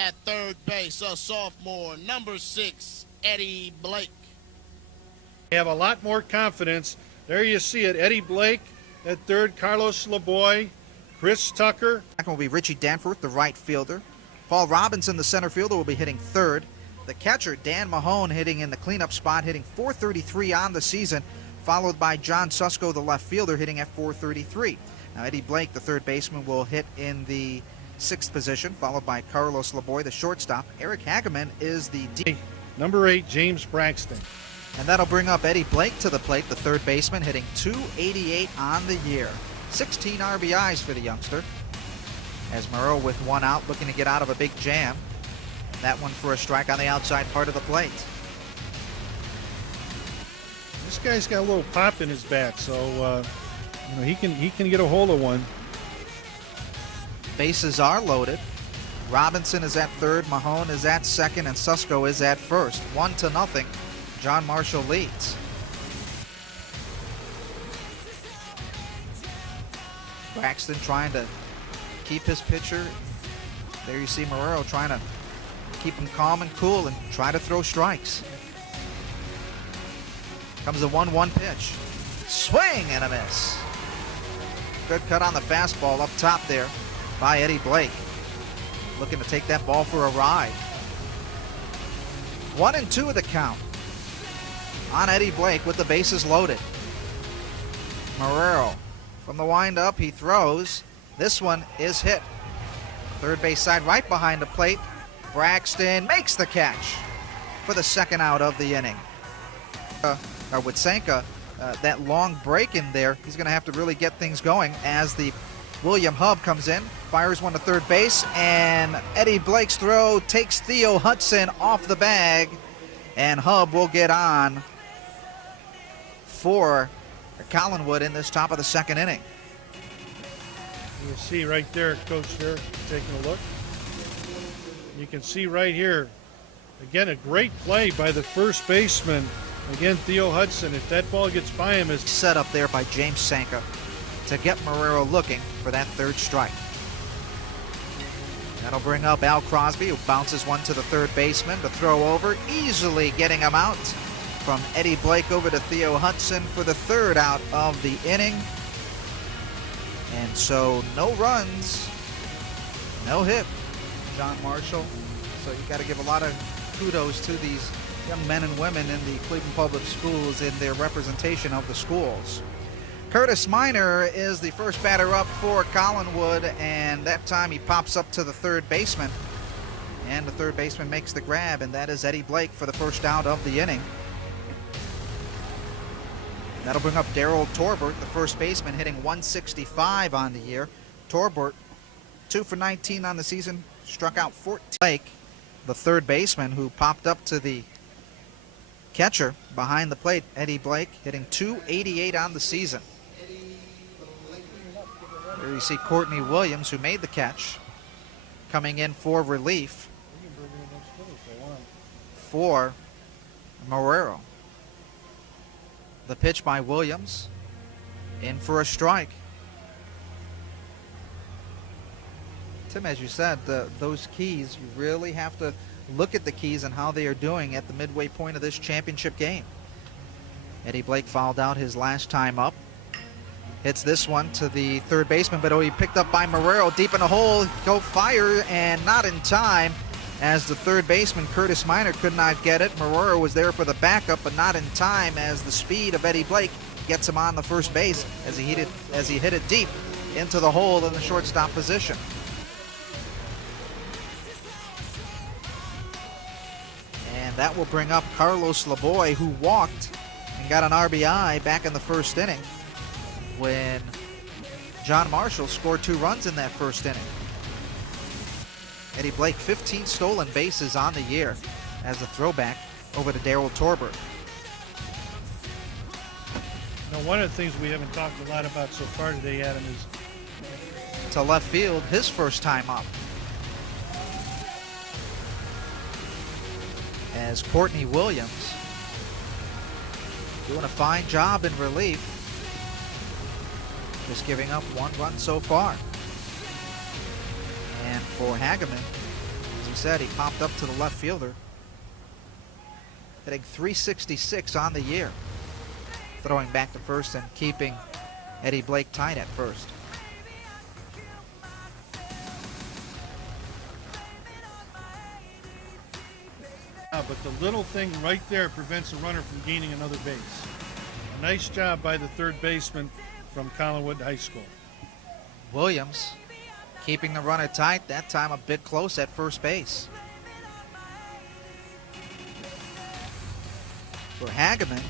At third base, a sophomore, number 6, Eddie Blake. They have a lot more confidence. There you see it. Eddie Blake at third, Carlos LeBoy, Chris Tucker. Second will be Richie Danforth, the right fielder. Paul Robinson, the center fielder, will be hitting third. The catcher, Dan Mahone, hitting in the cleanup spot, hitting .433 on the season, followed by John Susko, the left fielder, hitting at .433. Now, Eddie Blake, the third baseman, will hit in the sixth position, followed by Carlos LeBoy, the shortstop. Eric Hageman is the D. Number 8, James Braxton. And that'll bring up Eddie Blake to the plate, the third baseman, hitting .288 on the year. 16 RBIs for the youngster. As Moreau with one out, looking to get out of a big jam. That one for a strike on the outside part of the plate. This guy's got a little pop in his bat, so he can get a hold of one. Bases are loaded. Robinson is at third, Mahone is at second, and Susko is at first. 1-0. John Marshall leads. Braxton trying to keep his pitcher. There you see Marrero trying to keep him calm and cool and try to throw strikes. Comes the 1-1 pitch. Swing and a miss. Good cut on the fastball up top there by Eddie Blake. Looking to take that ball for a ride. 1-2 the count on Eddie Blake with the bases loaded. Marrero from the windup, he throws. This one is hit. Third base side right behind the plate. Braxton makes the catch for the second out of the inning. With Sanka, that long break in there, he's going to have to really get things going as the William Hub comes in, fires one to third base, and Eddie Blake's throw takes Theo Hudson off the bag, and Hub will get on for Collinwood in this top of the second inning. You see right there, Coach, there, taking a look. You can see right here, again, a great play by the first baseman. Again, Theo Hudson, if that ball gets by him, is set up there by James Sanka to get Marrero looking for that third strike. That'll bring up Al Crosby, who bounces one to the third baseman to throw over, easily getting him out. From Eddie Blake over to Theo Hudson for the third out of the inning. And so no runs, no hit, John Marshall. So you got to give a lot of kudos to these young men and women in the Cleveland Public Schools in their representation of the schools. Curtis Minor is the first batter up for Collinwood, and that time he pops up to the third baseman. And the third baseman makes the grab, and that is Eddie Blake for the first out of the inning. That'll bring up Daryl Torbert, the first baseman, hitting .165 on the year. Torbert, 2 for 19 on the season, struck out 14. Blake, the third baseman, who popped up to the catcher behind the plate, Eddie Blake, hitting .288 on the season. There you see Courtney Williams, who made the catch, coming in for relief for Marrero. The pitch by Williams, in for a strike. Tim, as you said, those keys, you really have to look at the keys and how they are doing at the midway point of this championship game. Eddie Blake fouled out his last time up. Hits this one to the third baseman, but he picked up by Marrero deep in the hole. Go fire, and not in time, as the third baseman, Curtis Minor, could not get it. Marrero was there for the backup, but not in time, as the speed of Eddie Blake gets him on the first base as he hit it deep into the hole in the shortstop position. And that will bring up Carlos LeBoy, who walked and got an RBI back in the first inning when John Marshall scored 2 runs in that first inning. Eddie Blake, 15 stolen bases on the year as a throwback over to Daryl Torbert. Now, one of the things we haven't talked a lot about so far today, Adam, is to left field, his first time up. As Courtney Williams doing a fine job in relief, just giving up 1 run so far. And for Hageman, it's we said, he popped up to the left fielder, hitting .366 on the year, throwing back to first and keeping Eddie Blake tied at first. But the little thing right there prevents a runner from gaining another base. A nice job by the third baseman from Collinwood High School. Williams keeping the runner tight, that time a bit close at first base. For Hageman,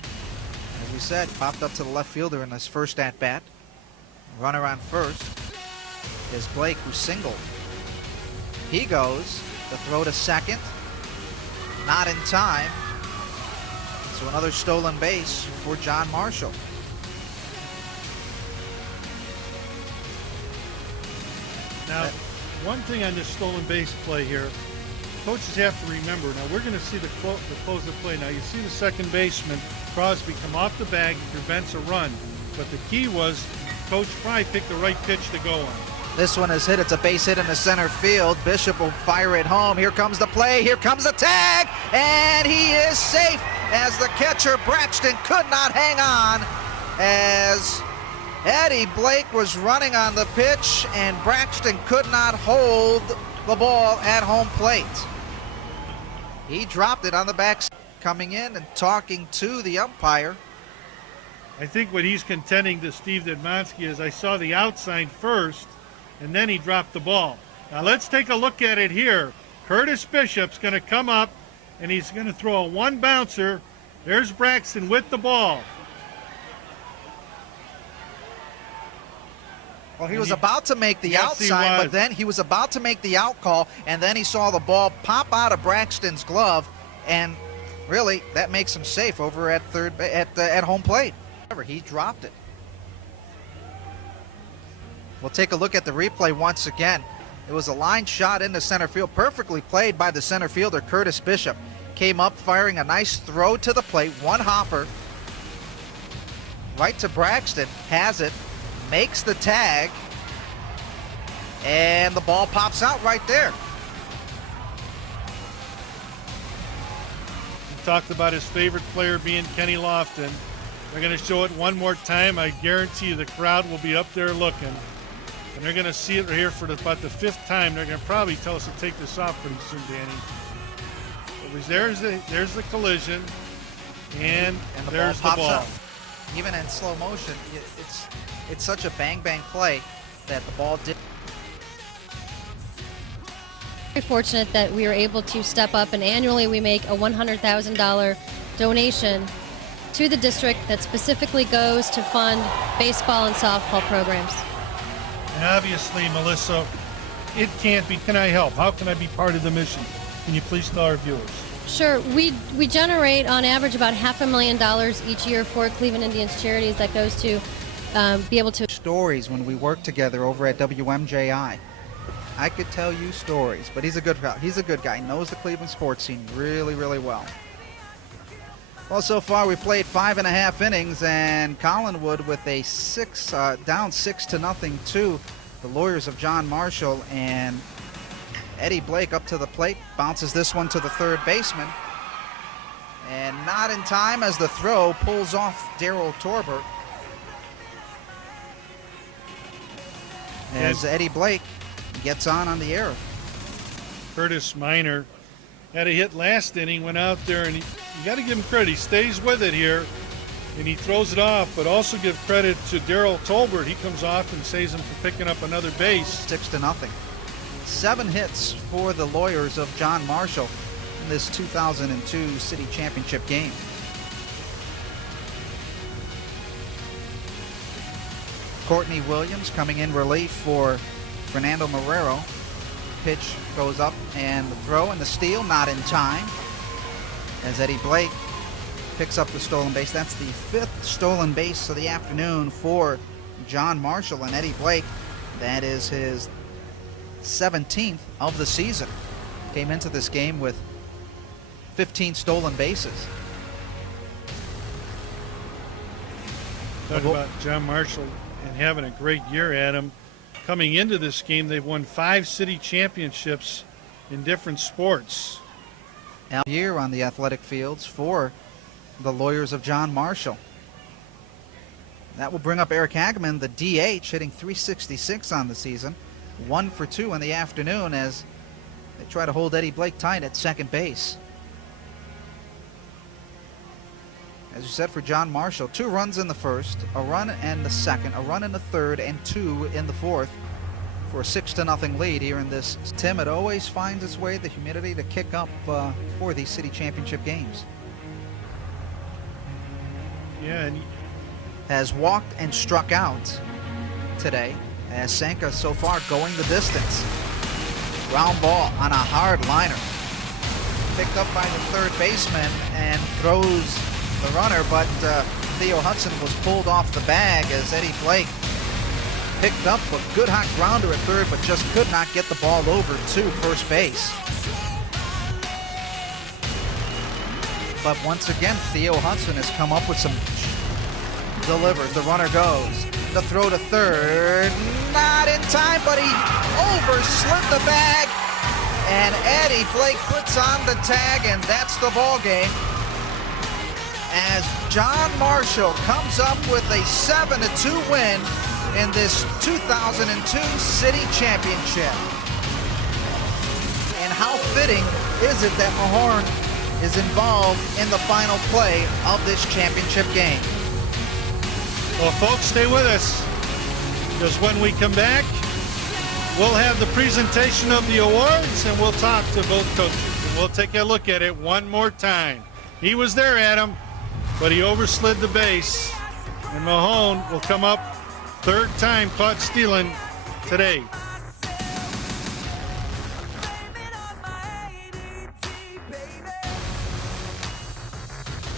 as we said, popped up to the left fielder in his first at-bat. Runner on first is Blake, who singled. He goes, the throw to second, not in time. So another stolen base for John Marshall. Now, one thing on this stolen base play here, coaches have to remember. Now, we're going to see the close of play. Now, you see the second baseman, Crosby, come off the bag and prevents a run. But the key was Coach Fry picked the right pitch to go on. This one is hit. It's a base hit in the center field. Bishop will fire it home. Here comes the play. Here comes the tag. And he is safe as the catcher, Braxton, could not hang on as Eddie Blake was running on the pitch and Braxton could not hold the ball at home plate. He dropped it on the back, coming in and talking to the umpire. I think what he's contending to Steve Dedmonsky is I saw the outside first, and then he dropped the ball. Now let's take a look at it here. Curtis Bishop's going to come up, and he's going to throw a one bouncer. There's Braxton with the ball. Well, he was about to make the outside, but then he was about to make the out call, and then he saw the ball pop out of Braxton's glove, and really that makes him safe over at at home plate. However, he dropped it. We'll take a look at the replay once again. It was a line shot into center field, perfectly played by the center fielder, Curtis Bishop. Came up firing a nice throw to the plate, one hopper, right to Braxton, has it, makes the tag, and the ball pops out right there. He talked about his favorite player being Kenny Lofton. They're going to show it one more time. I guarantee you the crowd will be up there looking. And they're going to see it right here for about the fifth time. They're going to probably tell us to take this off pretty soon, Danny. It was there's the collision, and the there's ball the pops ball. up. Even in slow motion, it's such a bang-bang play that the ball did. Very fortunate that we were able to step up, and annually we make a $100,000 donation to the district that specifically goes to fund baseball and softball programs. And obviously, Melissa, it can't be, can I help? How can I be part of the mission? Can you please tell our viewers? Sure. We generate on average about $500,000 each year for Cleveland Indians Charities that goes to be able to. Stories when we worked together over at WMJI. I could tell you stories, but he's a good guy. He's a good guy. He knows the Cleveland sports scene really, really well. Well, so far we played 5.5 innings, and Collinwood with a down 6-0 to the Lawyers of John Marshall, and Eddie Blake up to the plate, bounces this one to the third baseman, and not in time as the throw pulls off Daryl Torbert. As Eddie Blake gets on the error. Curtis Minor had a hit last inning, went out there, and you got to give him credit. He stays with it here, and he throws it off, but also give credit to Daryl Tolbert. He comes off and saves him for picking up another base. 6-0. 7 hits for the Lawyers of John Marshall in this 2002 city championship game. Courtney Williams coming in relief for Fernando Marrero. Pitch goes up, and the throw and the steal not in time as Eddie Blake picks up the stolen base. That's the 5th stolen base of the afternoon for John Marshall, and Eddie Blake, that is his 17th of the season. Came into this game with 15 stolen bases. Talk about John Marshall and having a great year, Adam. Coming into this game, they've won 5 city championships in different sports. Year on the athletic fields for the Lawyers of John Marshall. That will bring up Eric Hageman, the DH, hitting .366 on the season. 1 for 2 in the afternoon as they try to hold Eddie Blake tight at second base. As you said, for John Marshall, 2 runs in the first, a run in the second, a run in the third, and 2 in the fourth for a 6-0 lead here in this. Tim, it always finds its way, the humidity, to kick up for these city championship games. Yeah, and Has walked and struck out today as Senka so far going the distance. Ground ball on a hard liner. Picked up by the third baseman and throws the runner, but Theo Hudson was pulled off the bag as Eddie Blake picked up a good hot grounder at third, but just could not get the ball over to first base. But once again, Theo Hudson has come up with some delivers. The runner goes. The throw to third. Not in time, but he overslid the bag. And Eddie Blake puts on the tag, and that's the ball game. As John Marshall comes up with a 7-2 win in this 2002 City Championship. And how fitting is it that Mahorn is involved in the final play of this championship game? well, folks, stay with us, because when we come back, we'll have the presentation of the awards, and we'll talk to both coaches, and we'll take a look at it one more time. He was there, Adam, but he overslid the base, and Mahone will come up third time caught stealing today.